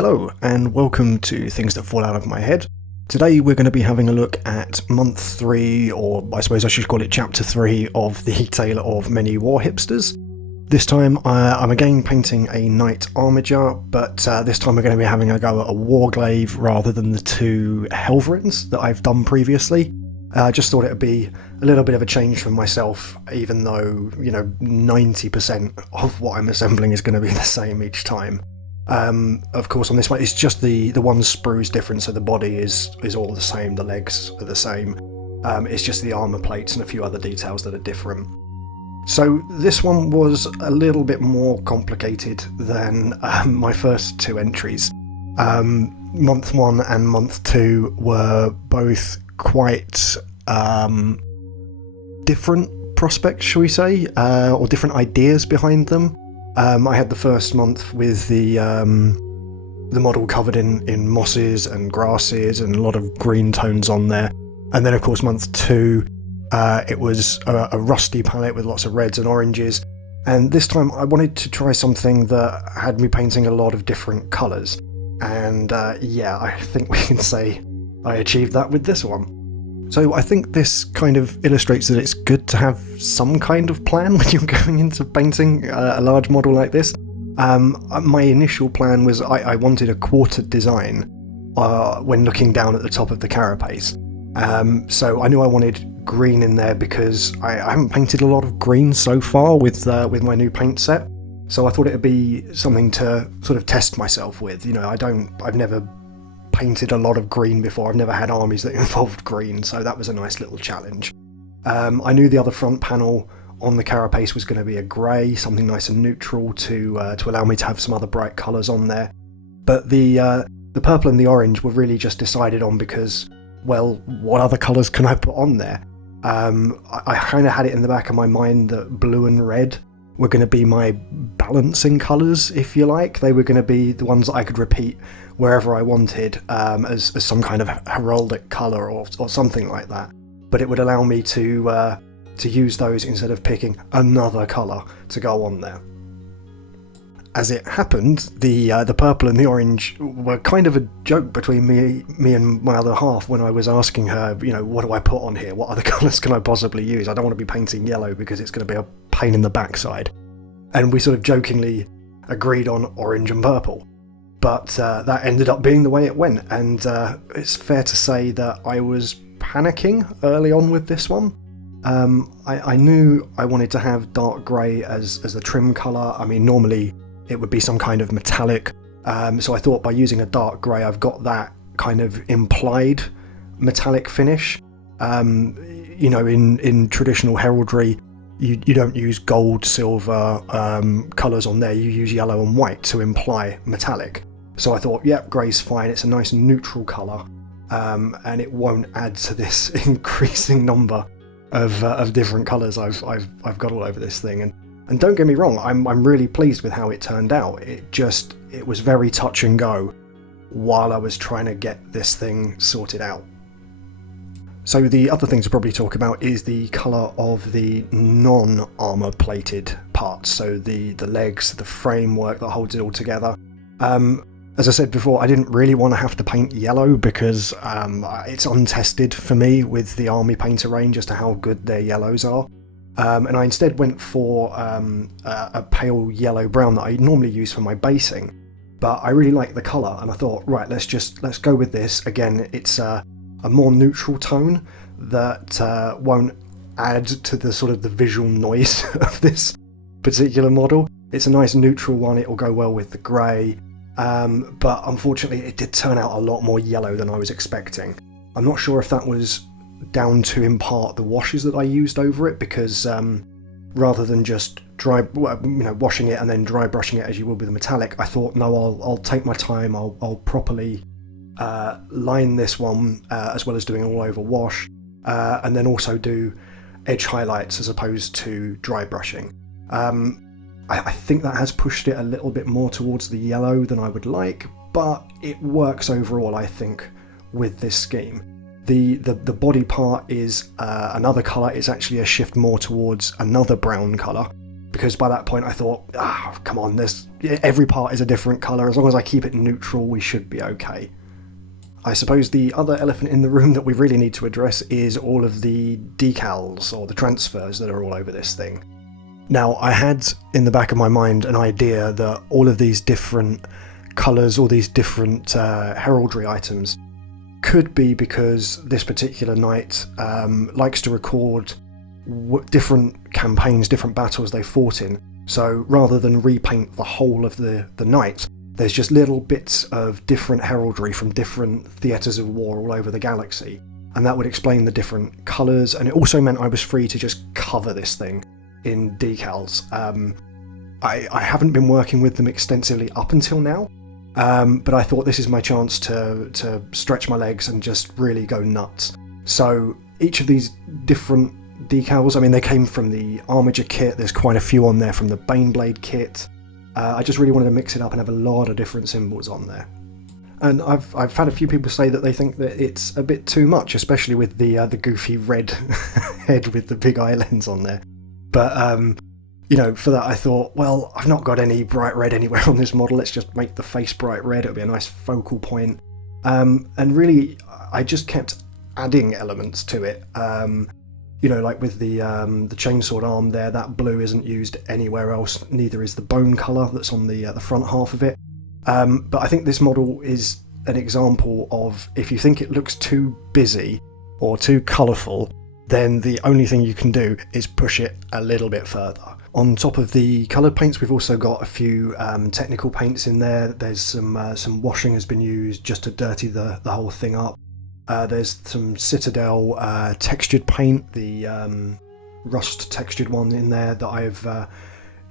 Hello, and welcome to Things That Fall Out of My Head. Today we're going to be having a look at month 3, or I suppose I should call it chapter 3 of the Tale of Many Warhipsters. This time I'm again painting a knight armiger, but this time we're going to be having a go at a warglaive rather than the two helverins that I've done previously. I just thought it would be a little bit of a change for myself, even though, 90% of what I'm assembling is going to be the same each time. Of course, on this one, it's just the one sprue's different, so the body is all the same, the legs are the same. It's just the armour plates and a few other details that are different. So this one was a little bit more complicated than my first two entries. Month 1 and month 2 were both quite different prospects, shall we say, or different ideas behind them. I had the first month with the model covered in mosses and grasses and a lot of green tones on there. And then, of course, month 2, it was a rusty palette with lots of reds and oranges. And this time I wanted to try something that had me painting a lot of different colours. And I think we can say I achieved that with this one. So I think this kind of illustrates that it's good to have some kind of plan when you're going into painting a large model like this. My initial plan was I wanted a quartered design when looking down at the top of the carapace. So I knew I wanted green in there because I haven't painted a lot of green so far with my new paint set. So I thought it would be something to sort of test myself with. I've never painted a lot of green before. I've never had armies that involved green, so that was a nice little challenge. I knew the other front panel on the carapace was going to be a grey, something nice and neutral to allow me to have some other bright colours on there. But the purple and the orange were really just decided on because, well, what other colours can I put on there? I kind of had it in the back of my mind that blue and red were going to be my balancing colours, if you like. They were going to be the ones that I could repeat wherever I wanted as some kind of heraldic colour or something like that. But it would allow me to use those instead of picking another colour to go on there. As it happened, the purple and the orange were kind of a joke between me and my other half when I was asking her, what do I put on here? What other colours can I possibly use? I don't want to be painting yellow because it's going to be a pain in the backside. And we sort of jokingly agreed on orange and purple. But that ended up being the way it went, and it's fair to say that I was panicking early on with this one. I knew I wanted to have dark grey as the trim colour. I mean, normally it would be some kind of metallic, so I thought by using a dark grey I've got that kind of implied metallic finish. In traditional heraldry you don't use gold, silver colours on there, you use yellow and white to imply metallic. So I thought, grey's fine, it's a nice neutral colour, and it won't add to this increasing number of different colours I've got all over this thing. And don't get me wrong, I'm really pleased with how it turned out. It was very touch and go while I was trying to get this thing sorted out. So the other thing to probably talk about is the colour of the non-armour plated parts, so the legs, the framework that holds it all together. As I said before, I didn't really want to have to paint yellow because it's untested for me with the army painter range as to how good their yellows are. And I instead went for a pale yellow-brown that I normally use for my basing. But I really like the colour, and I thought, right, let's go with this. Again, it's a more neutral tone that won't add to the sort of the visual noise of this particular model. It's a nice neutral one, it'll go well with the grey. But unfortunately it did turn out a lot more yellow than I was expecting. I'm not sure if that was down to in part the washes that I used over it, because rather than just washing it and then dry brushing it as you would with a metallic, I thought, no, I'll take my time, I'll properly line this one as well as doing an all over wash, and then also do edge highlights as opposed to dry brushing. I think that has pushed it a little bit more towards the yellow than I would like, but it works overall, I think, with this scheme. The body part is another colour. It's actually a shift more towards another brown colour, because by that point I thought, come on, every part is a different colour, as long as I keep it neutral we should be okay. I suppose the other elephant in the room that we really need to address is all of the decals or the transfers that are all over this thing. Now, I had in the back of my mind an idea that all of these different colours, all these different heraldry items could be because this particular knight likes to record different campaigns, different battles they fought in. So rather than repaint the whole of the knight, there's just little bits of different heraldry from different theatres of war all over the galaxy. And that would explain the different colours, and it also meant I was free to just cover this thing in decals. I haven't been working with them extensively up until now, but I thought this is my chance to stretch my legs and just really go nuts. So each of these different decals, I mean, they came from the Armiger kit, there's quite a few on there from the Baneblade kit. I just really wanted to mix it up and have a lot of different symbols on there. And I've had a few people say that they think that it's a bit too much, especially with the goofy red head with the big eye lens on there. But for that I thought, well, I've not got any bright red anywhere on this model, let's just make the face bright red, it'll be a nice focal point. And really, I just kept adding elements to it. Like with the chainsword arm there, that blue isn't used anywhere else, neither is the bone colour that's on the front half of it. But I think this model is an example of, if you think it looks too busy or too colourful, then the only thing you can do is push it a little bit further. On top of the coloured paints, we've also got a few technical paints in there. There's some washing has been used just to dirty the whole thing up. There's some Citadel textured paint, the rust textured one in there that I've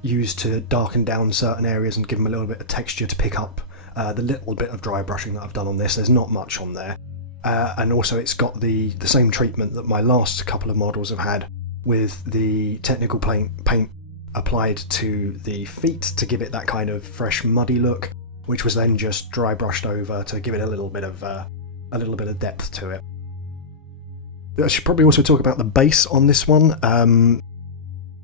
used to darken down certain areas and give them a little bit of texture to pick up the little bit of dry brushing that I've done on this. There's not much on there. And also it's got the same treatment that my last couple of models have had, with the technical paint applied to the feet to give it that kind of fresh muddy look, which was then just dry brushed over to give it a little bit of depth to it. I should probably also talk about the base on this one.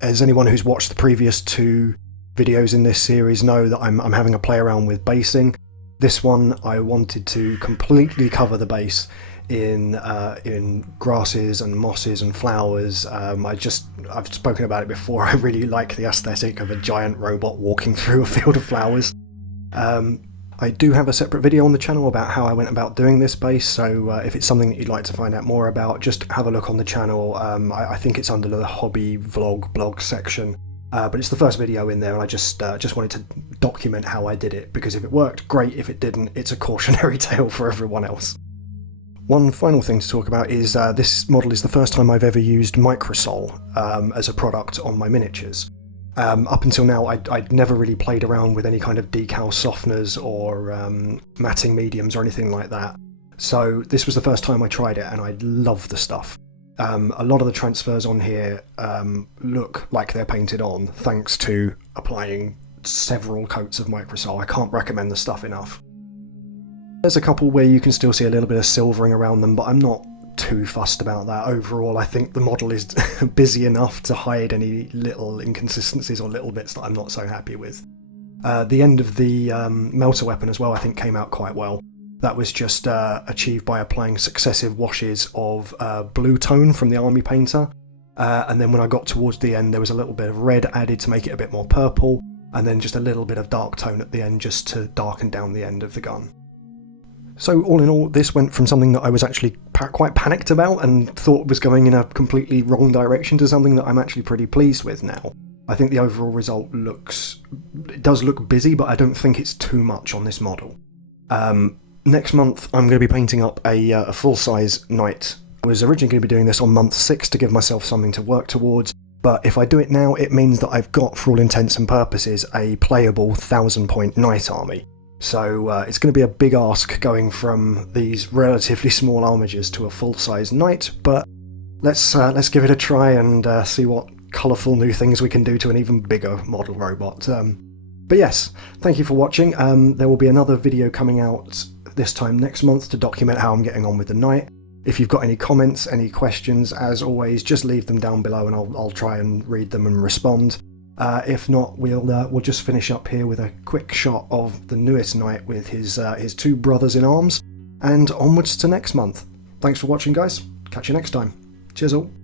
As anyone who's watched the previous two videos in this series know that I'm having a play around with basing. This one I wanted to completely cover the base in grasses and mosses and flowers. I've spoken about it before, I really like the aesthetic of a giant robot walking through a field of flowers. I do have a separate video on the channel about how I went about doing this base, so if it's something that you'd like to find out more about, just have a look on the channel. I think it's under the hobby blog section, but it's the first video in there, and I just wanted to document how I did it, because if it worked, great. If it didn't, it's a cautionary tale for everyone else. One final thing to talk about is this model is the first time I've ever used Microsol as a product on my miniatures. Up until now, I'd never really played around with any kind of decal softeners or matting mediums or anything like that. So this was the first time I tried it, and I love the stuff. A lot of the transfers on here look like they're painted on, thanks to applying several coats of Microsol. I can't recommend the stuff enough. There's a couple where you can still see a little bit of silvering around them, but I'm not too fussed about that. Overall, I think the model is busy enough to hide any little inconsistencies or little bits that I'm not so happy with. The end of the melter weapon as well, I think, came out quite well. That was just achieved by applying successive washes of blue tone from the army painter, and then when I got towards the end there was a little bit of red added to make it a bit more purple, and then just a little bit of dark tone at the end just to darken down the end of the gun. So all in all, this went from something that I was actually quite panicked about and thought was going in a completely wrong direction to something that I'm actually pretty pleased with now. I think the overall result does look busy, but I don't think it's too much on this model. Next month I'm going to be painting up a full-size knight. I was originally going to be doing this on month 6 to give myself something to work towards, but if I do it now, it means that I've got, for all intents and purposes, a playable 1,000-point knight army. So it's going to be a big ask going from these relatively small armigers to a full-size knight, but let's give it a try and see what colourful new things we can do to an even bigger model robot. But yes, thank you for watching. There will be another video coming out this time next month to document how I'm getting on with the knight. If you've got any comments, any questions, as always, just leave them down below and I'll try and read them and respond. If not, we'll just finish up here with a quick shot of the newest knight with his two brothers in arms, and onwards to next month. Thanks for watching, guys. Catch you next time. Cheers all.